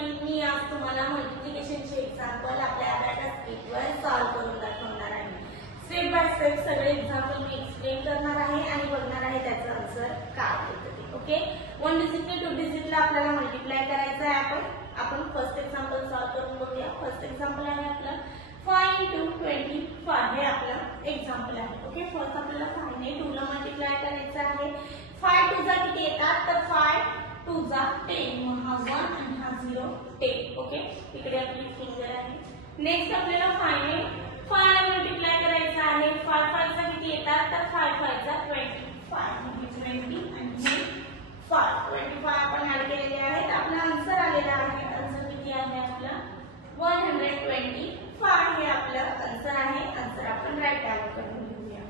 मी आज तुम्हाला मल्टिप्लिकेशनचे एक्झाम्पल आपल्या अबॅकस किटवर सॉल्व्ह करून दाखवणार आहे। स्टेप बाय स्टेप सगळे एक्झाम्पल मी एक्सप्लेन करणार आहे आणि बघणार आहे त्याचा आन्सर काय येतं ते। ओके, 1 डिजिटने 2 डिजिटला आपल्याला मल्टिप्लाय करायचं आहे। आपण फर्स्ट एक्झाम्पल सॉल्व्ह करून बघूया। फर्स्ट एक्झाम्पल आहे आपलं 5 × 25 हे आपलं एक्झाम्पल आहे। ओके, फर्स्ट आपल्याला 5 ने 2 ला मल्टिप्लाय करायचं आहे। 5 2 जा किती येतात तर 5 2 जा 10, मग हा 1 आणि हा 0 10। ओके, इकडे आपली फिंगर आहे। नेक्स्ट आपल्याला 5 ने 5 ला मल्टिप्लाय करायचं आहे। 5 5 जा किती येतात तर 5 5 जा 25, म्हणजे 20 आणि 25 आपण ऍड केलेले आहेत। आपला आन्सर आलेला आहे। आन्सर किती आहे आपला 125 हे आपलं आन्सर आहे। आन्सर आपण राईट डाउन करून घेऊया।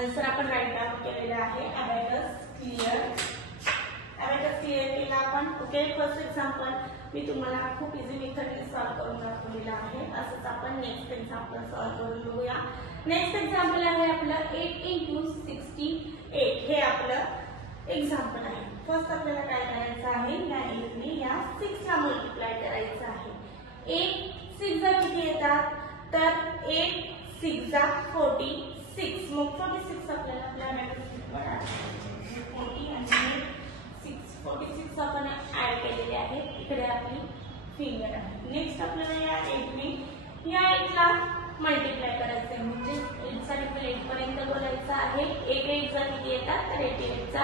आन्सर आपण राईट डाउन केलेला आहे। अबॅकस क्लियर केला आपण। ओके, फर्स्ट एक्झाम्पल मी तुम्हाला खूप इझी मेथडने सॉल्व्ह करून दाखवलेला आहे। असंच आपण नेक्स्ट एक्झाम्पल सॉल्व्ह करून बघूया। नेक्स्ट एक्झाम्पल आहे आपलं 8 × 68 हे आपलं एक्झाम्पल आहे। फर्स्ट आपल्याला काय करायचं आहे, या 8 ने या 6 ला मल्टिप्लाय करायचं आहे। 8 6 जा किती येतात तर 8 6 जा 46, मग 46 आपल्याला आपल्या अबॅकसवर ऍड करायचे। 40 आणि 46 आपण ऍड केलेले आहेत। इकडे आपली फिंगर आहे। नेक्स्ट आपल्याला या 8 ने या 8 ला मल्टिप्लाय करायचं आहे, म्हणजे 8 चा रिपल 8 पर्यंत बोलायचं आहे। 8 8 जा किती येतात तर 8 8 जा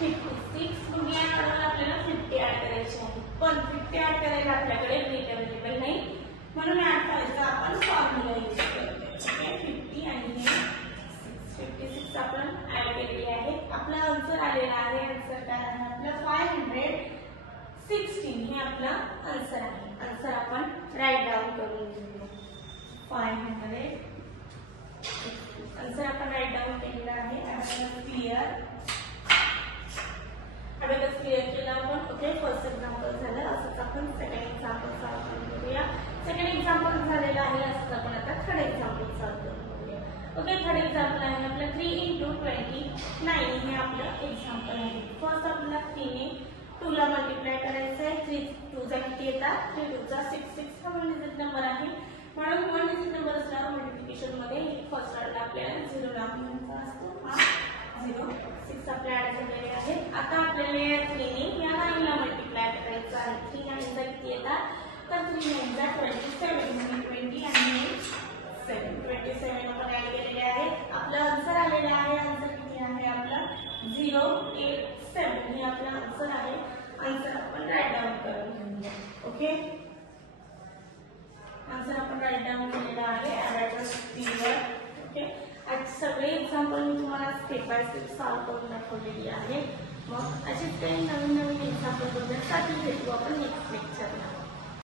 56, मग या नंतर आपल्याला 50 ऍड करायचे आहे। पण 50 ऍड करायला आपल्याकडे वेट अवेलेबल नाही, म्हणून ऍड करायचं आपण फॉर्म्युला यूज करतो। ओके, 50 आणि 56 आपण ऍड केलेली आहे। आपला आन्सर आलेला आहे। आन्सर काय आहे आपला 516 हे आपला आन्सर आहे। आन्सर आपण राईट डाउन करून घेऊया। 500 आन्सर आपण राईट डाउन केलेला आहे। अबॅकस क्लियर केला आपण। ओके, फर्स्ट एक्झाम्पल झालं। असंच आपण सेकंड एक्झाम्पल सॉल्व्ह करून बघूया। सेकंड एक्झाम्पल झालेलं आहे। असंच आपण आता थर्ड एक्झाम्पल सॉल्व्ह करून बघूया। ओके, थर्ड एक्झाम्पल आहे आपलं 3 × 29 हे आपलं एक्झाम्पल आहे। फर्स्ट आपल्याला 3 ने 2 ला मल्टिप्लाय करायचं आहे। 3 2 जा किती येतात 3 2 जा 6 6 हा 1 डिजिट नंबर आहे, म्हणून 1 डिजिट नंबर असल्यावर मल्टिप्लिकेशन मध्ये फर्स्ट ऑर्डरला आपल्याला 0 लावायचा असतो। हा 0 6 आपले ऍड झालेले आहेत। आता आपल्याला या 3 ने या 9 ला मल्टिप्लाय करायचं आहे। 3 9 जा किती येतात तर 3 9 जा 27, म्हणजे 20 आणि 27 आपण ऍड केलेले आहेत। आपला आन्सर आलेला आहे। आन्सर किती आहे आपला 087 हे आपला आन्सर आहे। आन्सर आपण राईट डाउन करून घेऊया। ओके, आन्सर आपण राईट डाउन केलेला आहे। Abacus clear. ओके, आज सगळे एक्झाम्पल मी तुम्हाला स्टेप बाय स्टेप सॉल्व्ह करून दाखवलेली आहे। मग अशीच काही नवीन एक्झाम्पल बघण्यासाठी भेटू आपण नेक्स्ट